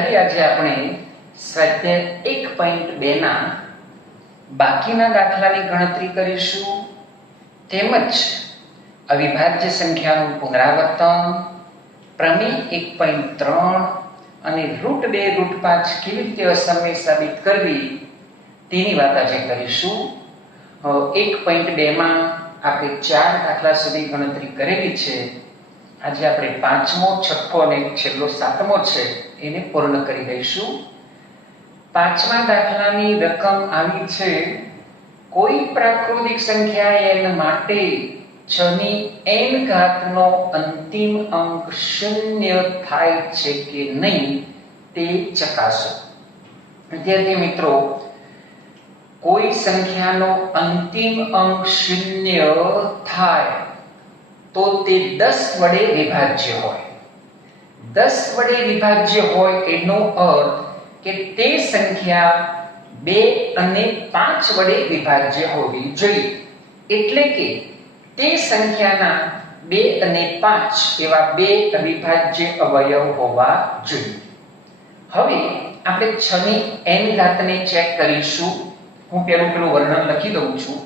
ફરી આજે આપણે સ્વાધ્યાય 1.2 ના બાકીના દાખલાની ગણતરી કરીશું, તેમજ અવિભાજ્ય સંખ્યાનું પુનરાવર્તન, પ્રમેય 1.3 અને √2 √5 કેવી રીતે અસમય સાબિત કરવી તેની વાત આજે કરીશું. 1.2 માં આપણે 4 દાખલા સુધી ગણતરી કરેલી છે. આજે આપણે 5મો, 6થો અને છેલ્લો 7મો છે એને પૂર્ણ કરી દઈશું. 5મા દાખલાની રકમ આવી છે: કોઈ પ્રાકૃતિક સંખ્યા n માટે 6 ની n ઘાતનો અંતિમ અંક 0 થાય છે કે નહીં તે ચકાસો. વિદ્યાર્થી મિત્રો, કોઈ સંખ્યાનો અંતિમ અંક 0 થાય તો તે 10 વડે વિભાજ્ય હોય. 10 વડે વિભાજ્ય હોય એનો અર્થ કે તે સંખ્યા 2 અને 5 વડે વિભાજ્ય હોવી જોઈએ. એટલે કે તે સંખ્યાના 2 અને 5 એવા 2 અવિભાજ્ય અવયવ હોવા જોઈએ. હવે આપણે 6 ની n ઘાતને ચેક કરીશું. હું પેલું વર્ણન લખી દઉં છું.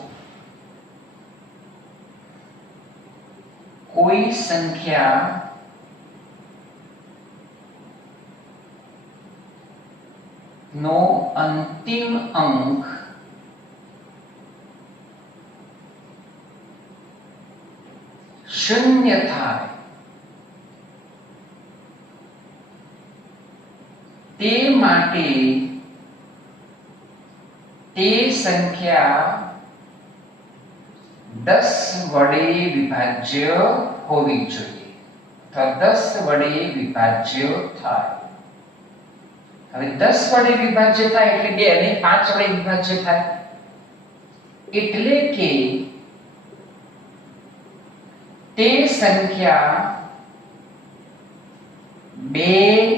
કોઈ સંખ્યા નો અંતિમ અંક શૂન્ય થાય તે માટે તે સંખ્યા 10 વડે વિભાજ્ય હોવી જોઈએ અથવા 10 વડે વિભાજ્ય થાય. હવે 10 વડે વિભાજ્ય થાય એટલે 2 અને 5 વડે વિભાજ્ય થાય. એટલે કે તે સંખ્યા 2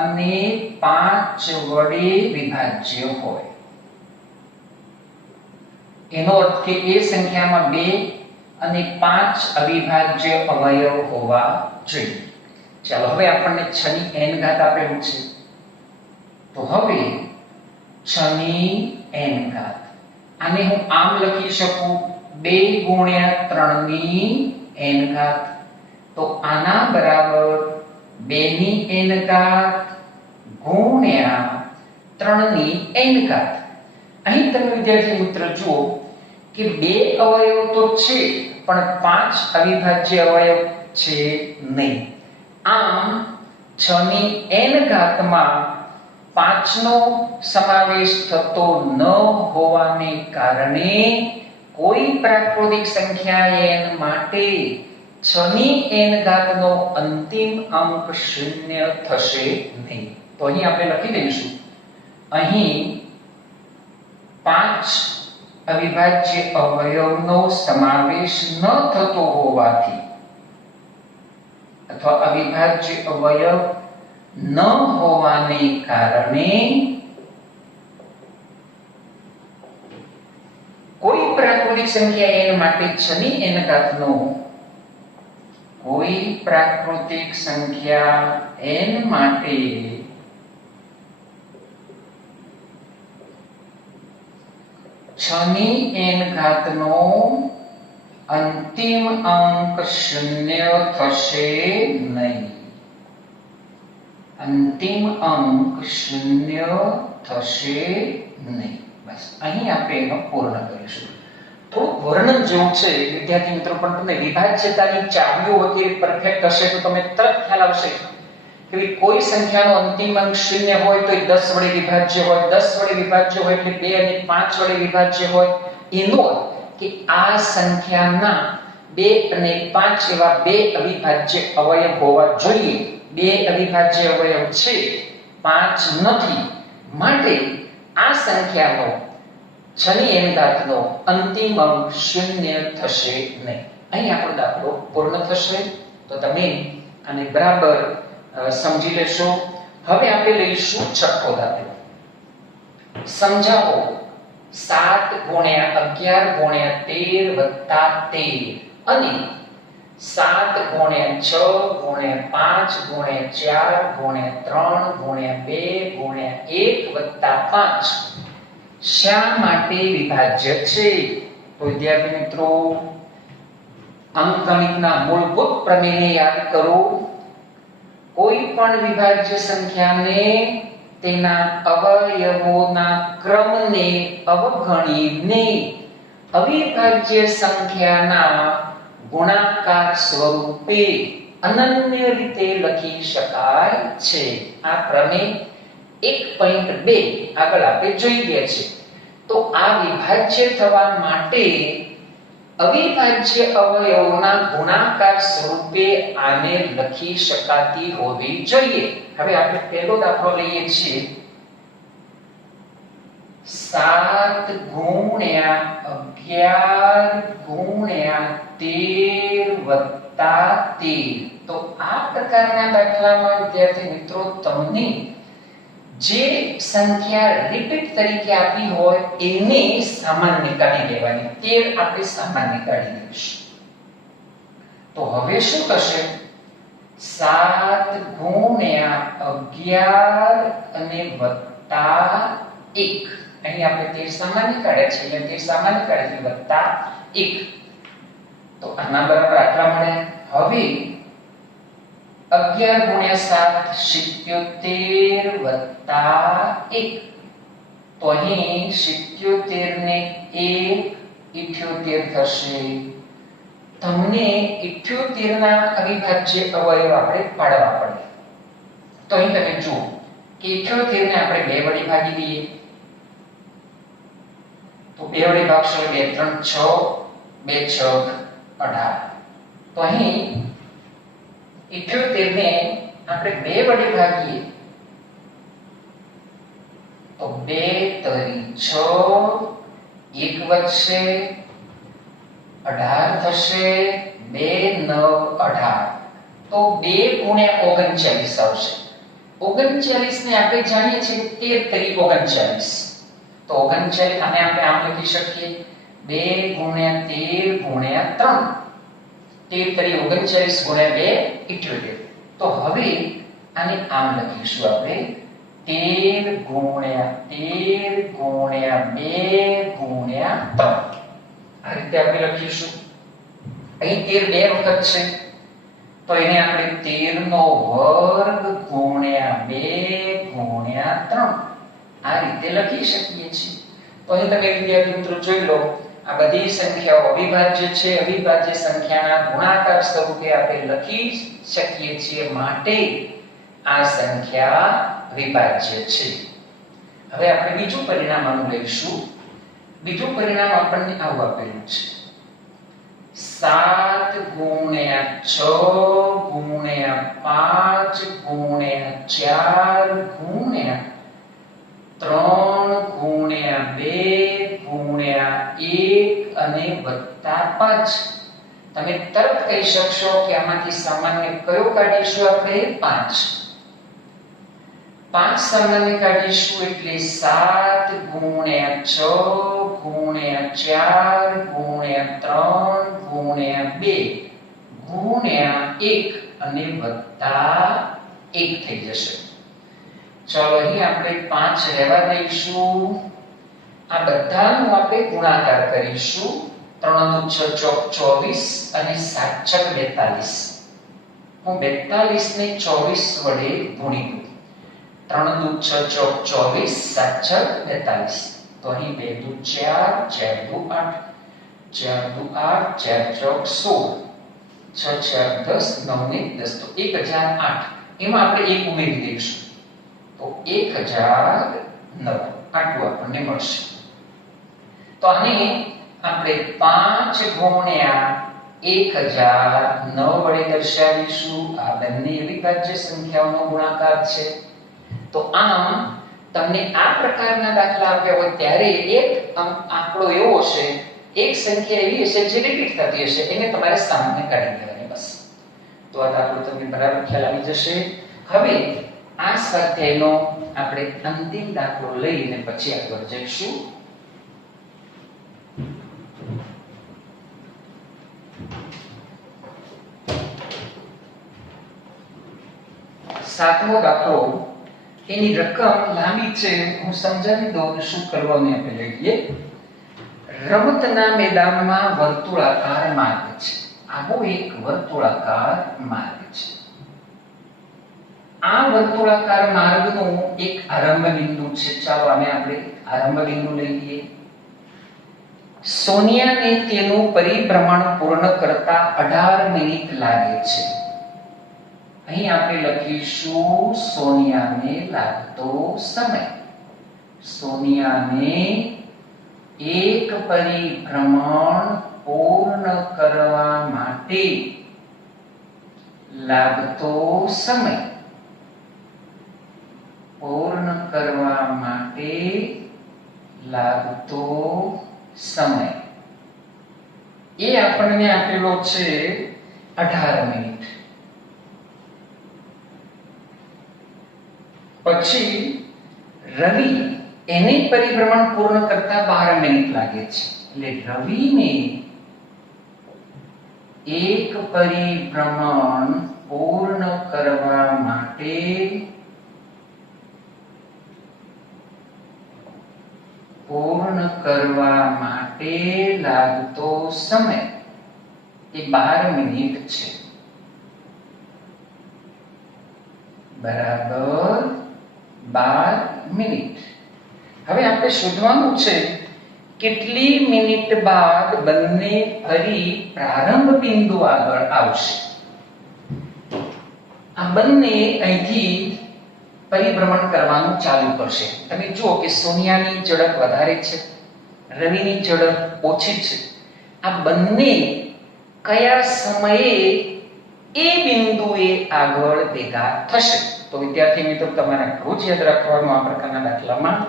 અને 5 વડે વિભાજ્ય હોય. એનો અર્થ કે એ સંખ્યામાં 2 અને 5 અવિભાજ્ય અવયવ હોવા જોઈએ. ચાલો હવે આપણને 6 ની n ઘાત આપેલું છે, તો હવે 6 ની n ઘાત આને હું આમ લખી શકું: 2 ગુણ્યા 3 ની n ઘાત. તો આના બરાબર 2 ની n ઘાત ગુણ્યા 3 ની n ઘાત. અહીં તમે વિદ્યાર્થી મિત્ર જુઓ કે 2 અવયવ તો છે પણ 5 અવિભાજ્ય અવયવ છે નહીં. આમ 6 ની n ઘાતમાં 5 નો સમાવેશ થતો ન હોવાને કારણે કોઈ પ્રાકૃતિક સંખ્યા n માટે 6 ની n ઘાતનો અંતિમ અંક 0 થશે નહીં. તો અહીં આપણે લખી દઈશું, અહીં 5 અવિભાજ્ય અવયવનો સમાવેશ ન થતો હોવાથી અથવા અવિભાજ્ય અવયવ ન હોવાને કારણે કોઈ પ્રાકૃતિક સંખ્યા n માટે 6 ની n ઘાતનો કોઈ પ્રાકૃતિક સંખ્યા n માટે 6 ની n ઘાતનો અંતિમ અંક 0 થશે નહીં. અંતિમ અંક 0 થશે નહીં. બસ અહીં આપણે એનો પૂર્ણ કરીશું. થોડું વર્ણન જેવું છે વિદ્યાર્થી મિત્રો, પણ તમને વિભાજ્યતાની ચાવીઓ વગેરે પરફેક્ટ હશે તો તમને તરત ખ્યાલ આવશે કે કોઈ સંખ્યાનો અંતિમ અંક 0 હોય તો એ 10 વડે વિભાજ્ય હોય. 10 વડે વિભાજ્ય હોય એટલે 2 અને 5 વડે વિભાજ્ય હોય. એનો કે આ સંખ્યાના 2 અને 5 એવા 2 અવિભાજ્ય અવયવ હોવા જોઈએ. 2 અવિભાજ્ય અવયવ છે, 5 નથી. માટે આ સંખ્યાનો 6 ની n ઘાતનો અંતિમ અંક 0 થશે નહીં. અહીં આપણો દાખલો પૂર્ણ થશે. તો તમે આને બરાબર સમજી લેશો. હવે આપણે લઈશું 6થો દાખલો. સમજાવો 7 ગુણ્યા 11 ગુણ્યા 13 વત્તા 13 અને 7 ગુણ્યા 6 ગુણ્યા 5 ગુણ્યા 4 ગુણ્યા 3 ગુણ્યા 2 ગુણ્યા 1 વત્તા 5 શા માટે વિભાજ્ય છે? તો વિદ્યાર્થી મિત્રો, અંકગણિતના મૂળભૂત પ્રમેયને યાદ કરો. કોઈ પણ વિભાજ્ય સંખ્યાને તેના અવયવોના ક્રમને અવગણીને અવિભાજ્ય સંખ્યાના ગુણાકાર સ્વરૂપે અનન્ય રીતે લખી શકાય છે. આ પ્રમેય 1.2 આગળ આપણે જોઈ ગયા છે. તો આ વિભાજ્ય થવા માટે અવિભાજ્ય અવયવોના ગુણાકાર સ્વરૂપે આને લખી શકાતી હોવી જોઈએ. હવે આપણે પહેલો દાખલો લઈએ છીએ. 7 ગુણ્યા 11 ગુણ્યા 13 વત્તા 13. તો આ પ્રકારના દાખલામાં વિદ્યાર્થી મિત્રો તમને જે સંખ્યા રિપીટ તરીકે આપી હોય એને સામાન્ય કાઢી લેવાની. 13 આપણે સામાન્ય કાઢી લઈશું. તો હવે શું થશે? 7 ગુણ્યા 11 અને વત્તા 1. અહીં આપણે 13 સામાન્ય કાઢ્યા છે, એટલે 13 સામાન્ય કાઢી વત્તા 1. તો આના બરાબર આટલા મળે. હવે 11 ગુણ્યા 7 77 વત્તા 1. તો અહીં 77 ને 1 78 થશે. તમને 78 ના અવિભાજ્ય અવયવ આપણે પાડવા પડે. તો અહીં તમે જુઓ કે 78 ને આપણે 2 વડે ભાગી દઈએ. તો 2 વડે ભાગશો 2 3 6 2 6 18. તો અહીં 78 ને આપણે 2 વડે ભાગીએ તો 2 તરી 6 1 વધશે 18 થશે. 2 9 18. તો 2 ગુણ્યા 39 આવશે. 39 ને આપણે જાણીએ છીએ 13 તરી 39. તો 39 આને આપણે આમ લખી શકીએ 2 ગુણ્યા 13 ગુણ્યા 3. 13 તરી 39 ગુણ્યા 2 78. તો હવે આને આમ લખીશું આપણે 13 ગુણ્યા 13 ગુણ્યા 2 ગુણ્યા 3. આ રીતે આપણે લખીશું. અહીં 13 બે વખત છે તો એને આપણે 13 નો વર્ગ ગુણ્યા 2 ગુણ્યા 3 આ રીતે લખી શકીએ છીએ. તો અહીં તમે વિદ્યાર્થી મિત્રો જોઈ લો, આ બધી સંખ્યાઓ અવિભાજ્ય છે. અવિભાજ્ય સંખ્યાના ગુણાકાર સ્વરૂપે આપણે લખી શકીએ છીએ, માટે આ સંખ્યા વિભાજ્ય છે. હવે આપણે બીજું પરિણામ આનું લઈશું. બીજું પરિણામ આપણને આવું આપેલું છે 7 ગુણ્યા 6 ગુણ્યા 5 ગુણ્યા 4 ગુણ્યા 3 ગુણ્યા 2 ગુણ્યા 1 અને વત્તા 5. તમે તરત કહી શકશો કે આમાંથી સામાન્ય કયો કાઢીશું? આપણે 5 સામાન્ય કાઢીશું એટલે 7 ગુણ્યા 6 ગુણ્યા 4 ગુણ્યા 3 ગુણ્યા 2 ગુણ્યા 1 અને વત્તા 1 થઈ જશે. ચાલો અહીં આપણે 5 રહેવા દઈશું. આ બધાનો આપણે ગુણાકાર કરીશું. 3 × 6 = 24 અને 7 × 42. હું 42 ને 24 વડે ગુણી દઉં. 3 × 6 = 24 7 × 42. તો અહીં 2 × 4 4 × 8 4 × 8 4 × 16 6 4 10 9 ને 10. તો 1008. એમાં આપણે 1 ઉમેરી દઈશું તો 1009 આટલું આપણને મળશે. તો આને આપણે 5 ગુણ્યા 1009 વડે દર્શાવીશું. આ બંને અવિભાજ્ય સંખ્યાઓનો ગુણાકાર છે. તો આમ તમને આ પ્રકારના દાખલા આપ્યા હોય ત્યારે એક આંકડો એવો હશે, એક સંખ્યા એવી હશે જે રિપીટ થતી હશે, એને તમારે સામાન્ય કાઢી લેવાની બસ. તો આ દાખલો તમને બરાબર ખ્યાલ આવી જશે. હવે આ સ્વાધ્યાયનો આપણે અંતિમ દાખલો લઈને પછી આગળ જઈશું. સાતમો દાખલો, એની રકમ લાંબી છે, હું સમજાવી દઉં શું કરવાનું આપણે લઈએ. રમતના મેદાનમાં વર્તુળાકાર માર્ગ છે. આવો એક વર્તુળાકાર માર્ગ છે. આ વર્તુળાકાર માર્ગનું એક આરંભ બિંદુ છે. ચાલો આને આપણે આરંભ બિંદુ લઈ લઈએ. સોનિયાને તેનું પરિભ્રમણ પૂર્ણ કરતા 18 મિનિટ લાગે છે. અહીં આપણે લખીશું સોનિયાને લાગતો સમય. સોનિયાને એક પરિભ્રમણ પૂર્ણ કરવા માટે લાગતો સમય. પૂર્ણ કરવા માટે લાગતો સમય એ આપણને આપેલો છે 18 મિનિટ. પછી રવિ એને પરિભ્રમણ પૂર્ણ કરતા 12 મિનિટ લાગે છે. એટલે રવિને એક પરિભ્રમણ પૂર્ણ કરવા માટે લાગતો સમય એ 12 મિનિટ છે. બરાબર 12 મિનિટ. હવે આપણે શોધવાનું છે કેટલી મિનિટ બાદ બંને ફરી પ્રારંભ બિંદુ આગળ આવશે. આ બંને અહીંથી પરિભ્રમણ કરવાનું ચાલુ કરશે. તમે જુઓ કે સોનિયાની ઝડપ વધારે છે, રવિની ઝડપ ઓછી છે. આ બંને કયા સમયે એ બિંદુએ આગળ ભેગા થશે? તો વિદ્યાર્થી મિત્રો તમારે રોજ યાદ રાખવાનું આ પ્રકારના દાખલામાં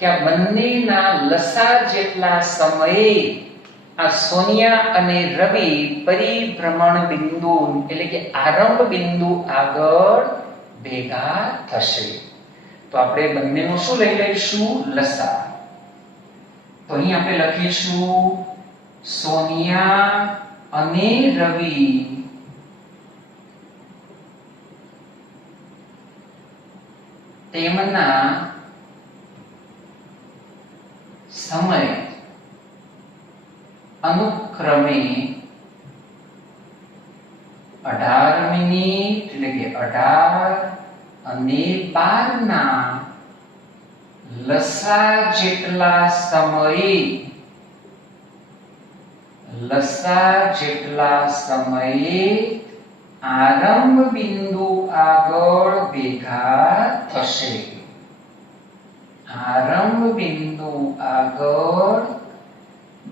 કે આ બંનેના લસા જેટલા સમયે આ સોનિયા અને રવિ પરિભ્રમણ બિંદુ એટલે કે આરંભ બિંદુ આગળ ભેગા થશે. તો આપણે બંનેનું શું લઈ લઈશું? લસા. તો અહીં આપણે લખીશું સોનિયા અને રવિ તેમના સમય અનુક્રમે 18 મિનિટ એટલે કે 18 અને 12 ના લસા જેટલા સમયે આરંભ બિંદુ આગળ ભેગા થશે. આરંભ બિંદુ આગળ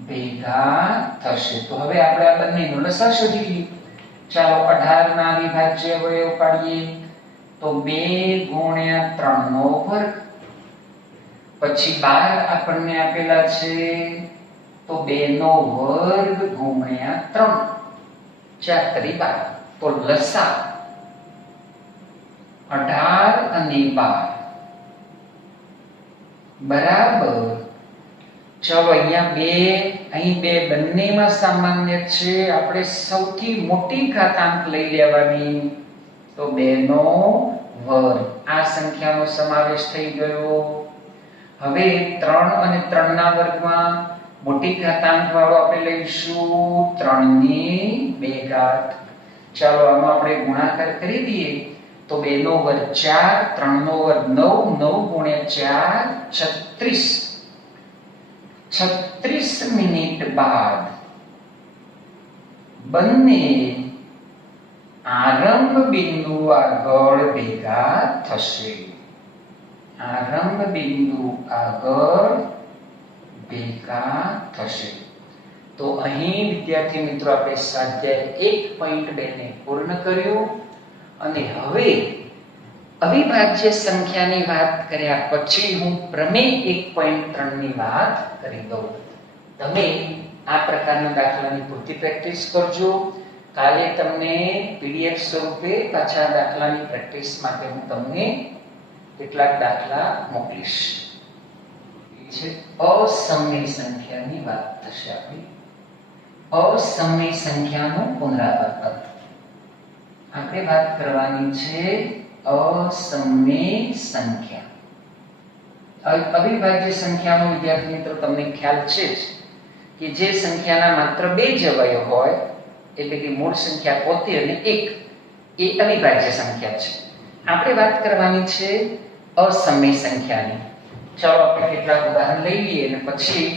ભેગા થશે. તો હવે આપણે આ બંનેનો લસા શોધી લઈએ. ચાલો 18 ના અવિભાજ્ય અવયવ પાડીએ તો 2 ગુણ્યા 3 નો વર્ગ. પછી 12 આપણને આપેલા છે તો 2 નો વર્ગ ગુણ્યા 3 4 તરી 12. તો લસા 18 અને 12 બરાબર. ચલો અહીંયા 2 અહીં 2 બંનેમાં સામાન્ય છે. આપણે સૌથી મોટી ઘાતાંક લઈ લેવાની તો 2 નો વર્ગ. આ સંખ્યાનો સમાવેશ થઈ ગયો. હવે 3 અને 3 ના વર્ગમાં મોટી ઘાતાંક વાળો આપણે લઈશું 3 ની 2 ઘાત. ચાલો આનો આપણે ગુણાકાર કરી દઈએ તો 2 નો વર્ગ 4, 3 નો વર્ગ 9, 9 ગુણ્યા 4 36 મિનિટ બાદ બંને આરંભ બિંદુ આગળ ભેગા થશે. આરંભ બિંદુ આગળ ભેગા થશે. તો અહીં વિદ્યાર્થી મિત્રો આપણે સ્વાધ્યાય 1.2 ને પૂર્ણ કર્યું. અને હવે અવિભાજ્ય સંખ્યાની વાત કર્યા પછી હું પ્રમેય 1.3 ની વાત કરી દઉં. તમે આ પ્રકારના દાખલાની પૂરતી પ્રેક્ટિસ કરજો. કાલે તમને પીડીએફ સ્વરૂપે પાછા દાખલાની પ્રેક્ટિસ માટે હું તમને કેટલાક દાખલા મોકલીશ. છે અસમય સંખ્યાની વાત થશે. આપણી અસમય સંખ્યાનું પુનરાવર્તન આપણે વાત કરવાની છે. અસમય સંખ્યા. અવિભાજ્ય સંખ્યાનો વિદ્યાર્થી મિત્રો તમને ખ્યાલ છે જ કે જે સંખ્યાના માત્ર બે જ અવયવ હોય, એટલે કે મૂળ સંખ્યા પોતે અને એક, એ અવિભાજ્ય સંખ્યા છે. આપણે વાત કરવાની છે અસમય સંખ્યાની. ચાલો આપણે કેટલાક ઉદાહરણ લઈ લઈએ અને પછી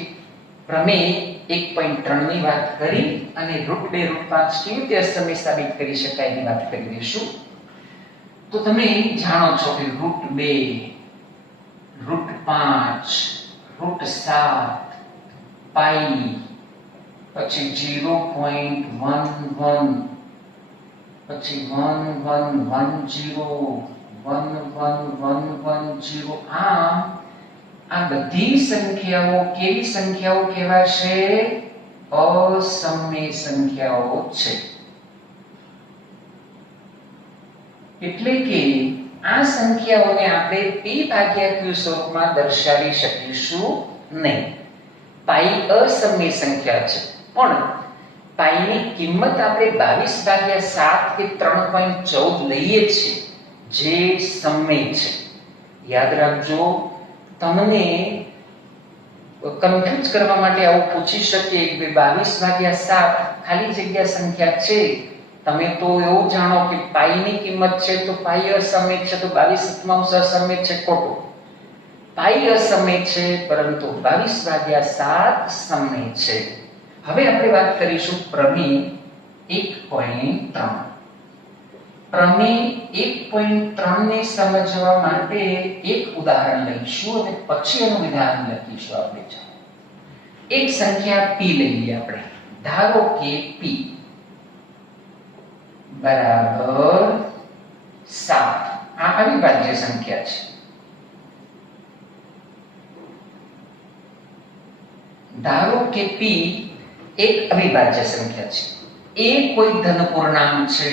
પ્રમેય 1.3 ની વાત કરી અને √2 √5 કેવી રીતે અસમય સાબિત કરી શકાય એની વાત કરી દઈશું. તો તમે જાણો છો કે √2 √5 √7 પાઈ, પછી 0.11, પછી 1110 1110. આ બધી સંખ્યાઓ કેવી સંખ્યાઓ કહેવાશે? અસમય સંખ્યાઓ છે. એટલે કે આ સંખ્યાઓને આપણે p ભાગ્યા q સ્વરૂપમાં દર્શાવી શકીશું નહીં. પાઈ અસમય સંખ્યા છે, પણ પાઈની કિંમત આપણે 22/7 કે 3.14 લઈએ છીએ, જે સમય છે. યાદ રાખજો, તમને કન્ફ્યુઝ કરવા માટે આવું પૂછી શકે કે 22/7 ખાલી જગ્યા સંખ્યા છે, તમે તો એવું જાણો કે પાઈની કિંમત છે તો પાઈ અસમય છે, તો 22/7 અસમય છે. ખોટું. પાઈ અસમય છે, પરંતુ 22/7 સમય છે. હવે આપણે વાત કરીશું પ્રમેય 1.3. પ્રમેય 1.3 ને સમજવા માટે એક ઉદાહરણ લઈશું અને પછી એનું વિધાન લખીશું. આપણે એક સંખ્યા p લઈ લઈએ. આપણે ધારો કે p બરાબર 7. આ અવિભાજ્ય સંખ્યા છે. ધારો કે p એક અવિભાજ્ય સંખ્યા છે. એ કોઈ ધન પૂર્ણાંક છે,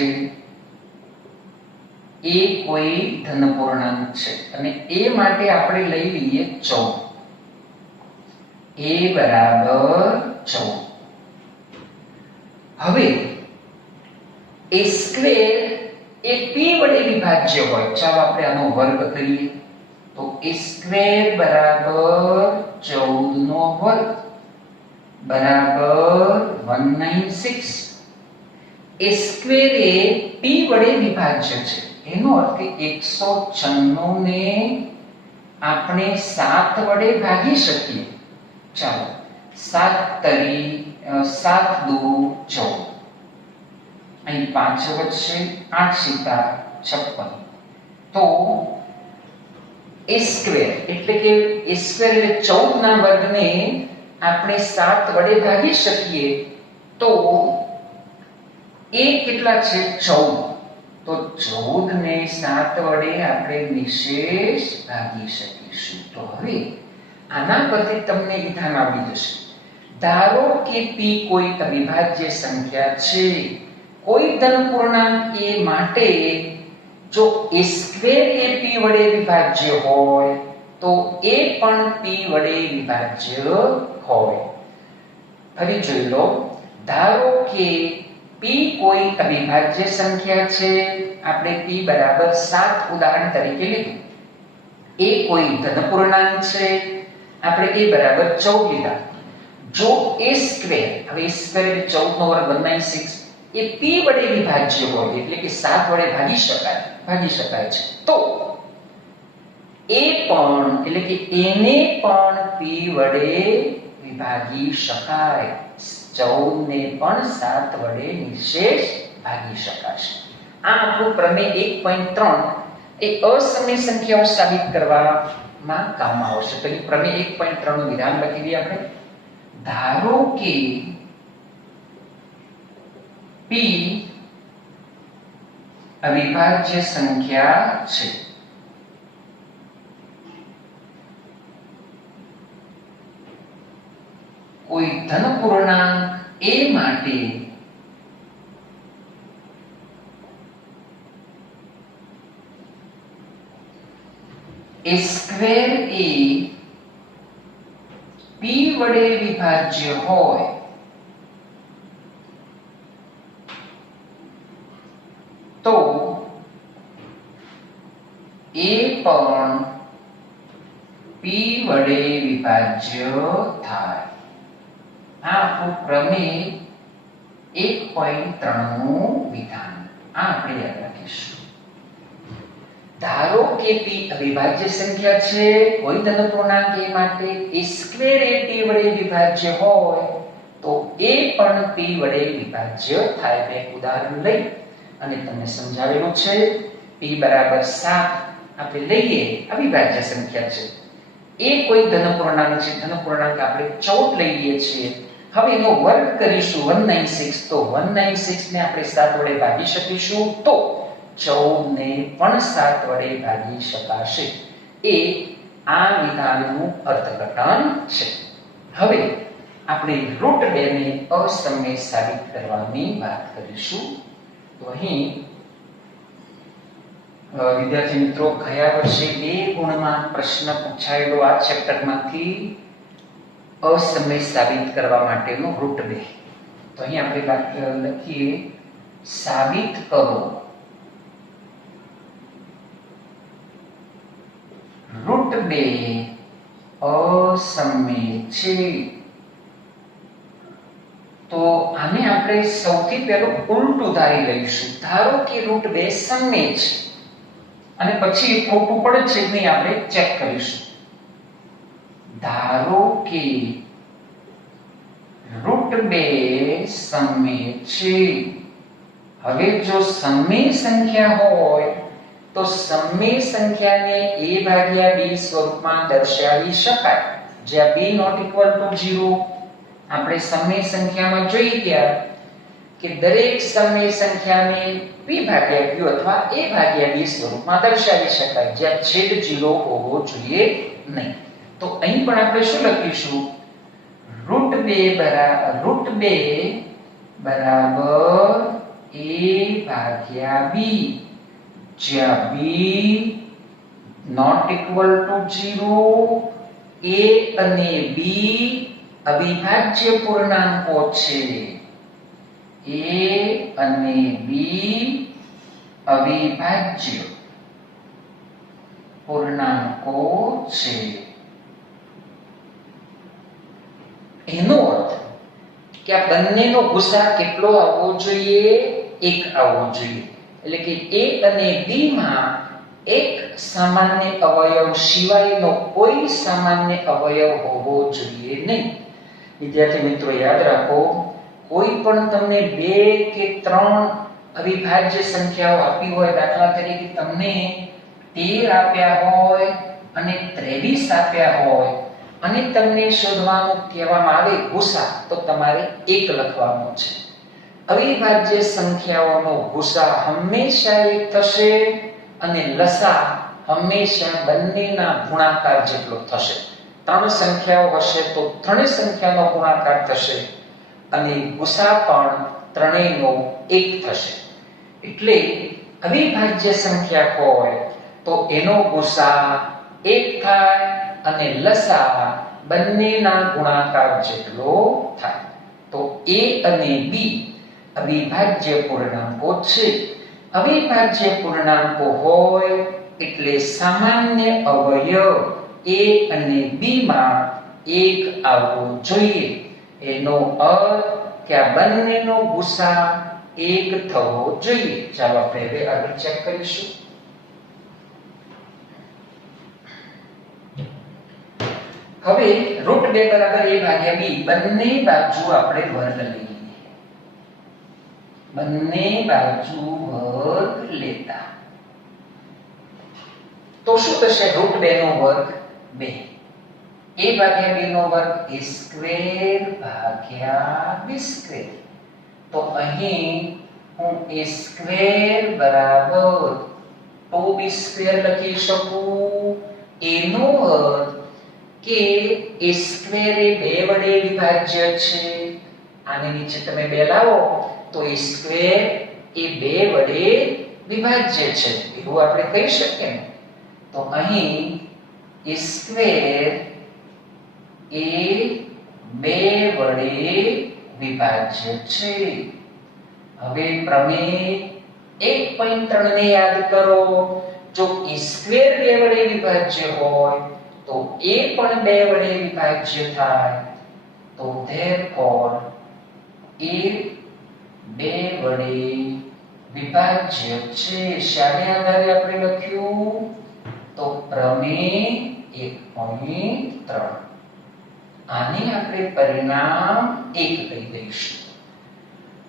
એ કોઈ ધન પૂર્ણાંક છે અને એ માટે આપણે લઈ લઈએ 14. એ બરાબર 14. હવે a સ્ક્વેર એ p વડે વિભાજ્ય હોય. ચાલો આપણે આનો વર્ગ કરીએ. તો a સ્ક્વેર બરાબર 14 નો વર્ગ બરાબર 196. a સ્ક્વેર એ p વડે વિભાજ્ય છે. એનો અર્થ કે 196 ને આપણે 7 વડે ભાગી શકીએ. ચાલો 7 દુ 14. અહીં 5 વધશે, 8 સીતા 56. તો a સ્ક્વેર એટલે કે a સ્ક્વેર એટલે 14 ના વર્ગને આપણે 7 વડે ભાગી શકીએ તો એ કેટલા છે? 14. તો 14 ને 7 વડે આપણે નિશેષ ભાગી શકીશું. તો હવે આના પરથી તમને વિધાન આવડી જશે. ધારો કે p કોઈ અવિભાજ્ય સંખ્યા છે, કોઈ ધન પૂર્ણાંક a માટે જો a સ્ક્વેર એ p વડે વિભાજ્ય હોય તો a પણ p વડે વિભાજ્ય હોય. ફરી જોઈ લો. ધારો કે p કોઈ અવિભાજ્ય સંખ્યા છે. આપણે p બરાબર 7 ઉદાહરણ તરીકે લીધું. એ કોઈ ધન પૂર્ણાંક છે. આપણે a બરાબર 14 લીધા. જો a સ્ક્વેર, હવે a સ્ક્વેર એટલે 14 નો વર્ગ 196, એ p વડે વિભાજ્ય હોય એટલે કે 7 વડે ભાગી શકાય છે, તો એ પણ એટલે કે એને પણ p વડે વિભાગી શકાય. 14 ને પણ 7 વડે નિશેષ ભાગી શકાશે. આ આપણું પ્રમેય 1.3 એ અસમય સંખ્યાઓ સાબિત કરવામાં કામ આવશે. તો પ્રમેય 1.3 નું વિધાન લખી દઈએ આપણે. ધારો કે p અવિભાજ્ય સંખ્યા છે. કોઈ ધન પૂર્ણાંક a માટે a સ્ક્વેર એ p વડે વિભાજ્ય હોય તો એ પણ p વડે વિભાજ્ય થાય. આ આપણું પ્રમેય 1.3 નું વિધાન. આ આપણે યાદ રાખીશું. ધારો કે p અવિભાજ્ય સંખ્યા છે, કોઈ ધન પૂર્ણાંક a માટે a સ્ક્વેર એ p વડે વિભાજ્ય હોય તો એ પણ p વડે વિભાજ્ય થાય. એક ઉદાહરણ લઈ અને તમને સમજાવેલું છે. p બરાબર 7 આપણે લઈએ, અવિભાજ્ય સંખ્યા છે. એ કોઈ ધન પૂર્ણાંક છે, ધન પૂર્ણાંક આપણે 14 લઈએ છીએ. હવે એનો વર્ગ કરીશું 196, તો 196 ને આપણે 7 વડે ભાગી શકીશું, તો 14 ને પણ 7 વડે ભાગી શકાશે. એ આ વિધાનનું અર્થઘટન છે. હવે આપણે √2 ને અસમય સાબિત કરવાની વાત કરીશું. તો અહીં વિદ્યાર્થી મિત્રો, ગયા વર્ષે 2 ગુણમાં પ્રશ્ન પૂછાયેલો આ ચેપ્ટરમાંથી અસમય સાબિત કરવા માટેનો √2. તો અહીં આપણે વાક્ય લખીએ, સાબિત કરો √2 અસમય છે. તો આને આપણે સૌથી પહેલું ઉલટું ધારી લઈશું. ધારો કે √2 સમય છે અને પછી ખોટું પડે છે કે નહીં આપણે ચેક કરીશું. ધારો કે √2 સમય છે. હવે જો સમય સંખ્યા હોય તો સમય સંખ્યાને a ભાગ્યા b સ્વરૂપમાં દર્શાવી શકાય. જ્યાં b ≠ 0 આપણે સમય સંખ્યામાં જોઈ ગયા કે દરેક સમય સંખ્યાને p ભાગ્યા q અથવા a ભાગ્યા b સ્વરૂપમાં દર્શાવી શકાય, જ્યાં છેદ 0 હોવો જોઈએ નહીં. તો અહીં પણ આપણે શું લખીશું? √2 બરાબર a ભાગ્યા b, જ્યાં b ≠ 0, a અને b અવિભાજ્ય પૂર્ણાંકો છે. a અને b અવિભાજ્ય પૂર્ણાંકો છે. એનો અર્થ કે આ બંનેનો ગુસા કેટલો આવવો જોઈએ? 1 આવવો જોઈએ. એટલે કે a અને b માં એક સામાન્ય અવયવ સિવાયનો કોઈ સામાન્ય અવયવ હોવો જોઈએ નહીં. વિદ્યાર્થી મિત્રો, યાદ રાખો, કોઈ પણ તમને 2 કે 3 અવિભાજ્ય સંખ્યાઓ આપી હોય, દાખલા તરીકે તમને 13 આપ્યા હોય અને 23 આપ્યા હોય અને તમને શોધવાનું કહેવામાં આવે ગુસા, તો તમારે 1 લખવાનો છે. અવિભાજ્ય સંખ્યાઓનો ગુસા હંમેશા 1 થશે અને લસા હંમેશા બંનેના ગુણાકાર જેટલો થશે. 3 સંખ્યાઓ હશે તો 3 સંખ્યાનો ગુણાકાર થશે અને ગુસા પણ ત્રણેયનો 1 થશે. એટલે અવિભાજ્ય સંખ્યા હોય તો એનો ગુસા 1 થાય અને લસા બંનેના ગુણાકાર જેટલો થાય. તો a અને b અવિભાજ્ય પૂર્ણાંકો છે. અવિભાજ્ય પૂર્ણાંકો હોય એટલે સામાન્ય અવયવ a અને b માં 1 આવવો જોઈએ. એનો અર્થ કે આ બંનેનો ગુસા 1 થવો જોઈએ. ચાલો આપણે હવે આગળ ચેક કરીશું. હવે √2 બરાબર a ભાગ્યા b, બંને બાજુ આપણે વર્ગ લઈએ. બંને બાજુ વર્ગ લેતા તો શું થશે? √2 નો વર્ગ 2, a ભાગ્યા b નો વર્ગ a સ્ક્વેર ભાગ્યા b સ્ક્વેર. તો અહીં હું a સ્ક્વેર બરાબર 2b સ્ક્વેર લખી શકું. એનો અર્થ કે a સ્ક્વેર એ 2 વડે વિભાજ્ય છે. આને નીચે તમે 2 લાવો તો a સ્ક્વેર એ 2 વડે વિભાજ્ય છે, એવું આપણે કહી શકીએ ને. તો અહીં a સ્ક્વેર એ 2 વડે વિભાજ્ય છે. હવે પ્રમેય 1.3 ને યાદ કરો. જો a સ્ક્વેર 2 વડે વિભાજ્ય હોય તો a પણ 2 વડે વિભાજ્ય થાય. તો therefore a 2 વડે વિભાજ્ય છે. શાને આધારે આપણે લખ્યું? તો પ્રમેય 1.3. આને આપણે પરિણામ 1 કહી દઈશું.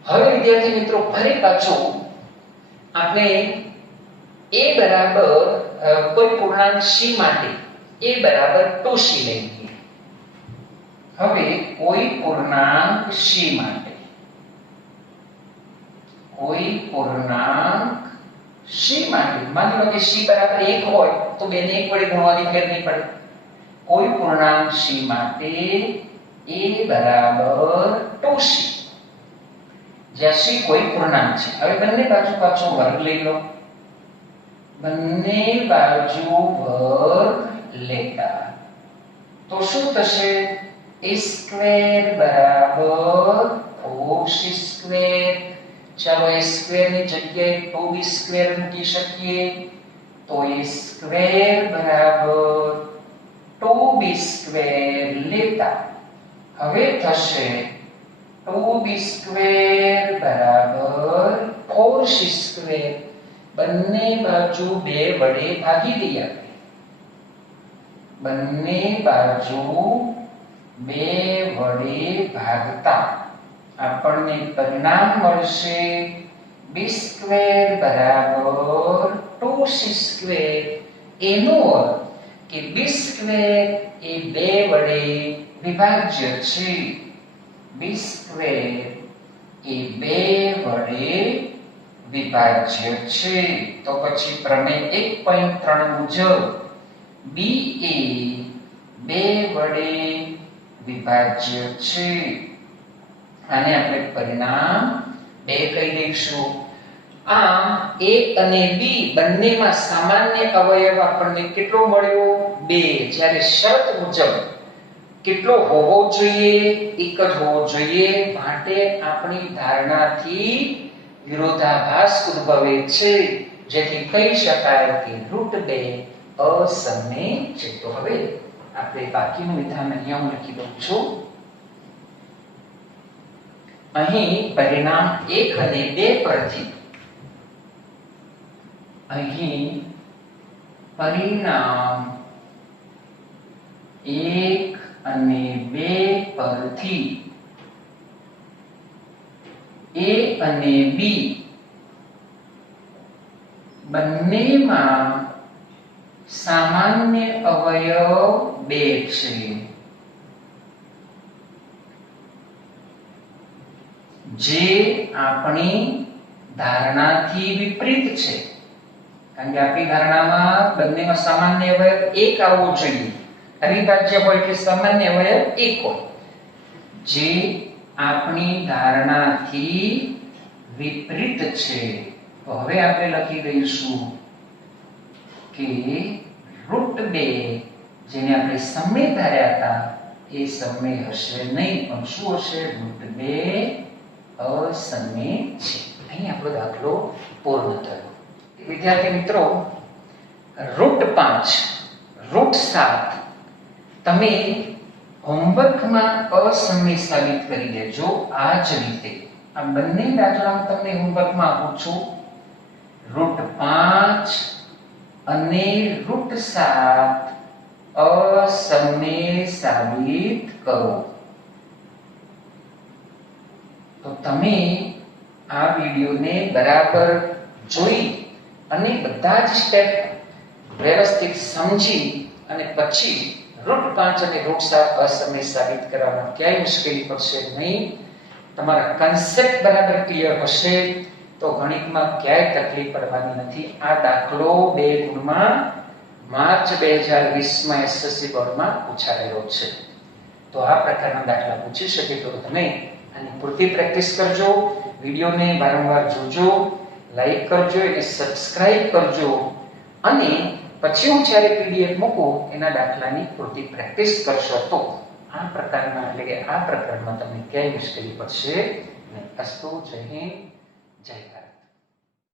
હવે વિદ્યાર્થી મિત્રો ફરી પાછું આપણે a બરાબર કોઈ પૂર્ણાંક c માટે a બરાબર 2c લઈએ. હવે કોઈ પૂર્ણાંક c માટે માની લો કે c બરાબર 1 હોય તો 2 ને 1 વડે ગુણવાની ફેર નહીં પડે. કોઈ પૂર્ણાંક c માટે a બરાબર 2c, જ્યાં c કોઈ પૂર્ણાંક છે. હવે બંને બાજુ પાછો વર્ગ લઈ લો. બંને બાજુ વર્ગ લેતા તો શું થશે? a સ્ક્વેર બરાબર 4c સ્ક્વેર. ચાલો a સ્ક્વેર ની જગ્યાએ 2b સ્ક્વેર મૂકી શકીએ. તો a સ્ક્વેર બરાબર 2b સ્ક્વેર લેતા હવે થશે 2b સ્ક્વેર બરાબર 4c સ્ક્વેર. બંને બાજુ 2 વડે ભાગી દઈએ. બંને બાજુ 2 વડે ભાગતા આપણને પરિણામ મળશે b સ્ક્વેર બરાબર 2c સ્ક્વેર. એનો અર્થ કે b સ્ક્વેર એ 2 વડે વિભાજ્ય છે. b સ્ક્વેર એ 2 વડે વિભાજ્ય છે. તો પછી પ્રમેય 1.3 મુજબ b એ 2 વડે વિભાજ્ય છે. આને આપણે પરિણામ 2 કહી દઈશું. આમ a અને b બંનેમાં સામાન્ય અવયવ આપણને કેટલો મળ્યો? 2. જ્યારે શરત મુજબ કેટલો હોવો જોઈએ? 1 જ હોવો જોઈએ. માટે આપણી ધારણાથી વિરોધાભાસ ઉદ્ભવે છે, જેથી કહી શકાય કે √2 અસમય છે. તો હવે આપણે બાકીનું વિધાન અહીંયા હું લખી દઉં છું. અહીં પરિણામ 1 અને 2 પરથી અહીં પરિણામ 1 અને 2 પરથી a અને b બંનેમાં સામાન્ય અવયવ 2 છે. જે આપણી ધારણાથી વિપરીત છે. કારણ કે આપણી ધારણામાં બંનેમાં સામાન્ય અવયવ 1 આવવો જોઈએ. અવિભાજ્ય હોય એટલે સામાન્ય અવયવ 1 હોય. જે આપણી ધારણાથી વિપરીત છે. તો હવે આપણે લખી દઈશું કે √2 જેને આપણે સમય ધાર્યા હતા એ સમય હશે નહીં, પણ શું હશે? √2 અસમય છે. અહીં આપણો દાખલો પૂર્ણ થયો. વિદ્યાર્થી મિત્રો, √5 √7 તમે હોમવર્કમાં અસમય સાબિત કરી દેજો. આ જ રીતે આ બંને દાખલા તમને હોમવર્કમાં આપું છું. √5 અને √7 અસમય સાબિત કરો. તો તમે આ વિડિયોને બરાબર જોઈ અને બધા જ સ્ટેપ વ્યવસ્થિત સમજી અને પછી √5 અને √7 અસમય સાબિત કરવામાં ક્યાંય મુશ્કેલી પડશે નહીં. તમારા કન્સેપ્ટ બરાબર ક્લિયર હશે તો ગણિતમાં ક્યાંય તકલીફ પડવાની નથી. આ દાખલો 2 ગુણમાં માર્ચ 2020માં એસએસસી બોર્ડમાં પૂછાયેલો છે. તો આ પ્રકારના દાખલા પૂછી શકે તો તમે આની પૂરતી પ્રેક્ટિસ કરજો. વિડિયોને વારંવાર જોજો, લાઈક કરજો અને સબસ્ક્રાઇબ કરજો. અને પછી હું જ્યારે પીડીએફ મૂકું એના દાખલાની પૂરતી પ્રેક્ટિસ કરશો તો આ પ્રકારના એટલે કે આ પ્રકરણમાં તમને ક્યાંય મુશ્કેલી પડશે નહીં. અસ્તુ. જય હિન્દ, જય ભારત.